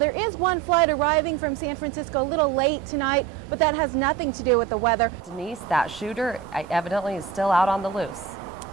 There is one flight arriving from San Francisco a little late tonight, but that has nothing to do with the weather. Denise, that shooter evidently is still out on the loose.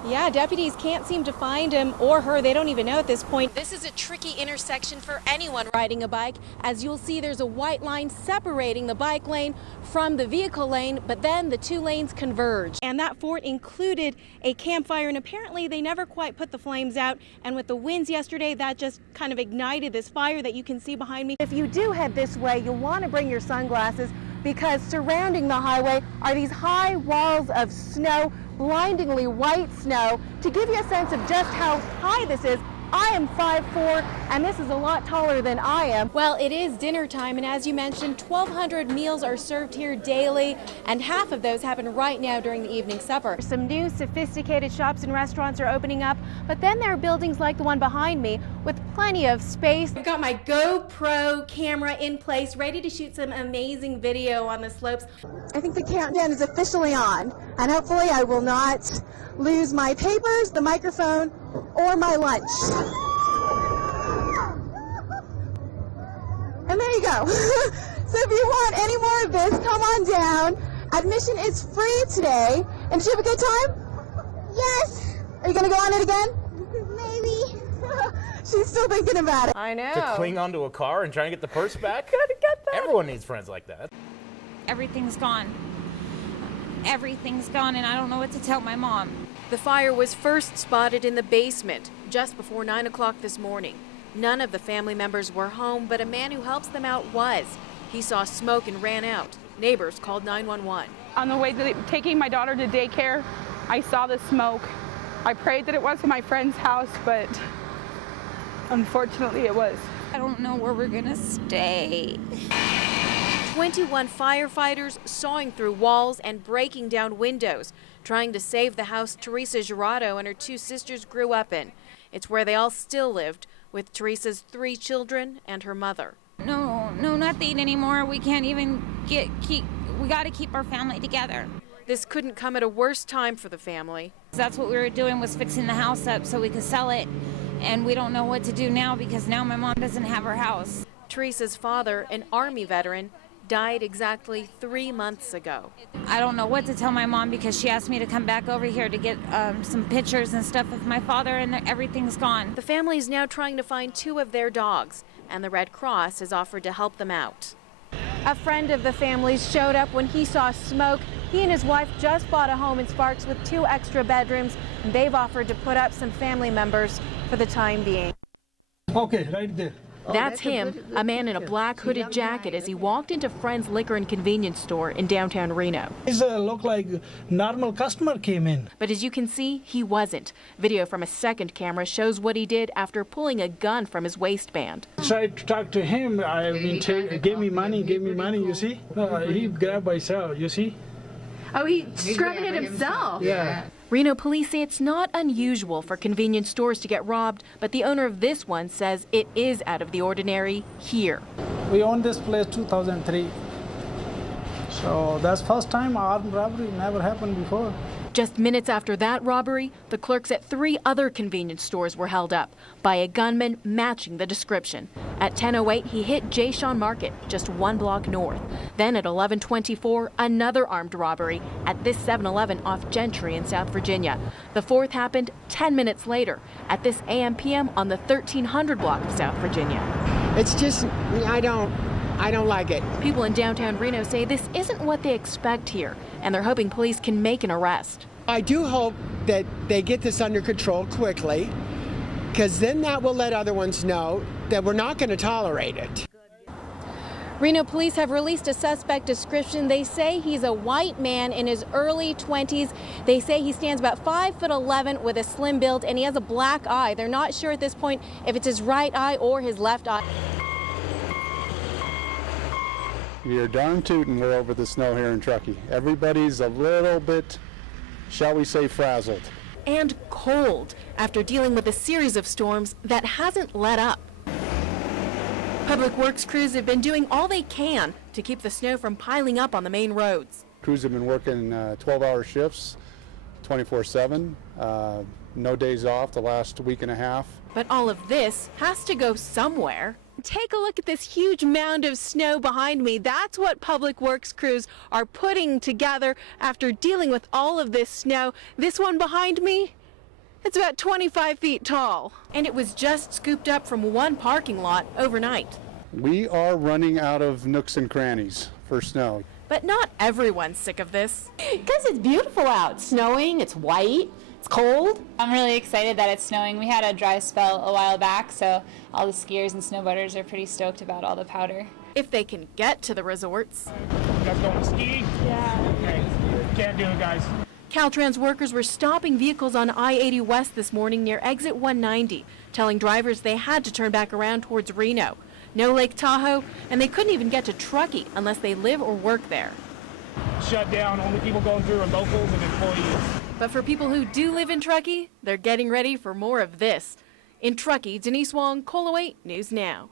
Yeah, deputies can't seem to find him or her. They don't even know at this point. This is a tricky intersection for anyone riding a bike. As you'll see, there's a white line separating the bike lane from the vehicle lane, but then the two lanes converge. And that fort included a campfire, and apparently they never quite put the flames out. And with the winds yesterday, that just kind of ignited this fire that you can see behind me. If you do head this way, you'll want to bring your sunglasses, because surrounding the highway are these high walls of snow, blindingly white snow. To give you a sense of just how high this is, I am 5'4", and this is a lot taller than I am. Well, it is dinner time, and as you mentioned, 1,200 meals are served here daily, and half of those happen right now during the evening supper. Some new sophisticated shops and restaurants are opening up, but then there are buildings like the one behind me with plenty of space. I've got my GoPro camera in place, ready to shoot some amazing video on the slopes. I think the countdown is officially on, and hopefully I will not lose my papers, the microphone, or my lunch. And there you go. So if you want any more of this, come on down. Admission is free today. And did you have a good time? Yes. Are you going to go on it again? Maybe. She's still thinking about it. I know. To cling onto a car and try and get the purse back? Gotta get that. Everyone needs friends like that. Everything's gone. Everything's gone, and I don't know what to tell my mom. The fire was first spotted in the basement just before 9 o'clock this morning. None of the family members were home, but a man who helps them out was. He saw smoke and ran out. Neighbors called 911. On the way taking my daughter to daycare, I saw the smoke. I prayed that it wasn't my friend's house, but unfortunately it was. I don't know where we're gonna stay. 21 firefighters sawing through walls and breaking down windows, trying to save the house Teresa Jurado and her two sisters grew up in. It's where they all still lived, with Teresa's 3 children and her mother. No, nothing anymore. We can't even we gotta keep our family together. This couldn't come at a worse time for the family. That's what we were doing, was fixing the house up so we could sell it. And we don't know what to do now, because now my mom doesn't have her house. Teresa's father, an Army veteran, died exactly 3 months ago. I don't know what to tell my mom, because she asked me to come back over here to get some pictures and stuff of my father, and everything's gone. The family is now trying to find 2 of their dogs, and the Red Cross has offered to help them out. A friend of the family's showed up when he saw smoke. He and his wife just bought a home in Sparks with 2 extra bedrooms, and they've offered to put up some family members for the time being. Okay, right there. That's him, a man in a black hooded jacket, as he walked into Friend's Liquor and Convenience Store in downtown Reno. It looked like normal customer came in. But as you can see, he wasn't. Video from a second camera shows what he did after pulling a gun from his waistband. Tried to talk to him. I mean, gave me money, you see? He grabbed myself, you see? Oh, he grabbed it himself? Yeah. Reno police say it's not unusual for convenience stores to get robbed, but the owner of this one says it is out of the ordinary here. We owned this place 2003. So that's first time armed robbery, never happened before. Just minutes after that robbery, the clerks at 3 other convenience stores were held up by a gunman matching the description. At 10:08, he hit Jay Sean Market, just 1 block north. Then at 11:24, another armed robbery at this 7-Eleven off Gentry in South Virginia. The 4th happened 10 minutes later at this AM/PM on the 1300 block of South Virginia. It's just, I don't like it. People in downtown Reno say this isn't what they expect here, and they're hoping police can make an arrest. I do hope that they get this under control quickly, because then that will let other ones know that we're not going to tolerate it. Reno police have released a suspect description. They say he's a white man in his early 20s. They say he stands about 5'11" with a slim build, and he has a black eye. They're not sure at this point if it's his right eye or his left eye. You're darn tootin' we're over the snow here in Truckee. Everybody's a little bit, shall we say, frazzled. And cold after dealing with a series of storms that hasn't let up. Public Works crews have been doing all they can to keep the snow from piling up on the main roads. Crews have been working 12-hour shifts, 24/7, no days off the last week and a half. But all of this has to go somewhere. Take a look at this huge mound of snow behind me. That's what Public Works crews are putting together after dealing with all of this snow. This one behind me, it's about 25 feet tall. And it was just scooped up from one parking lot overnight. We are running out of nooks and crannies for snow. But not everyone's sick of this. Because it's beautiful out. It's snowing, it's white, it's cold. I'm really excited that it's snowing. We had a dry spell a while back, so all the skiers and snowboarders are pretty stoked about all the powder. If they can get to the resorts. You guys going to ski? Yeah. Okay. Can't do it, guys. Caltrans workers were stopping vehicles on I-80 West this morning near exit 190, telling drivers they had to turn back around towards Reno. No Lake Tahoe, and they couldn't even get to Truckee unless they live or work there. Shut down. Only people going through are locals and employees. But for people who do live in Truckee, they're getting ready for more of this. In Truckee, Denise Wong, KOLO 8 News Now.